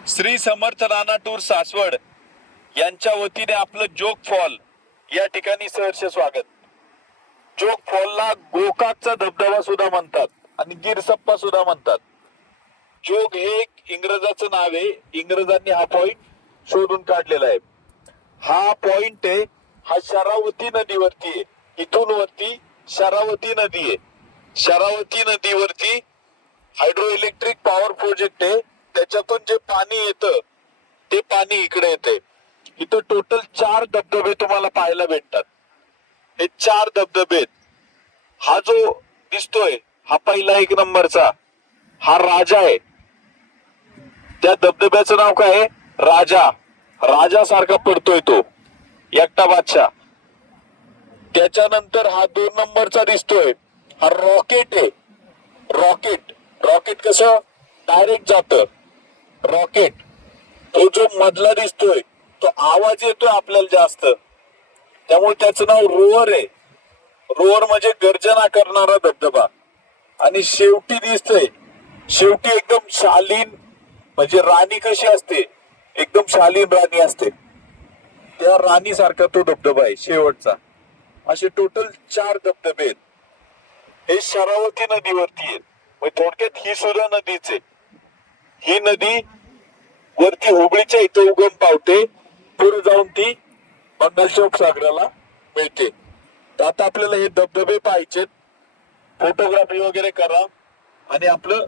Shri Samarth Rana tour Saswad यांच्या वतीने आपलं जोग फॉल या ठिकाणी सहर्ष स्वागत। जोग फॉलला गोकाकचा धबधबा सुद्धा म्हणतात आणि गिरसप्पा सुद्धा म्हणतात। जोग हे एक इंग्रजाचं नाव आहे, इंग्रजांनी हा पॉइंट शोधून काढलेला आहे। हा पॉइंट आहे, हा शरावती नदीवरती आहे। इथून वरती शरावती नदी आहे। शरावती नदीवरती हायड्रो इलेक्ट्रिक पॉवर प्रोजेक्ट आहे। त्याच्यातून जे पाणी येतं ते पाणी इकडे येते। इथं टोटल 4 धबधबे तुम्हाला पाहायला भेटतात। हे 4 धबधबे, हा जो दिसतोय हा पहिला 1 नंबरचा हा राजा आहे। त्या धबधब्याचं नाव काय आहे? राजा। राजा सारखा पडतोय तो, एकटा बादशाह। त्याच्यानंतर हा 2 नंबरचा दिसतोय हा रॉकेट आहे। रॉकेट रॉकेट कसं डायरेक्ट जातं रॉकेट। तो जो मधला दिसतोय तो आवाज येतोय आपल्याला जास्त, त्यामुळे त्याचं नाव रोअर आहे। रोअर म्हणजे गर्जना करणारा धबधबा। आणि शेवटी दिसतोय, शेवटी एकदम शालीन, म्हणजे राणी कशी असते एकदम शालीन राणी असते, त्या राणी सारखा तो धबधबा आहे शेवटचा। असे टोटल 4 धबधबे आहेत। हे शरावती नदीवरती आहेत। म्हणजे थोडक्यात ही सुद्धा नदीच आहे। ही नदी वरती हुबळीच्या इथं उगम पावते, पुढे जाऊन ती बंगालच्या उपसागराला मिळते। तर आता आपल्याला हे धबधबे पाहायचे, फोटोग्राफी वगैरे करा आणि आपलं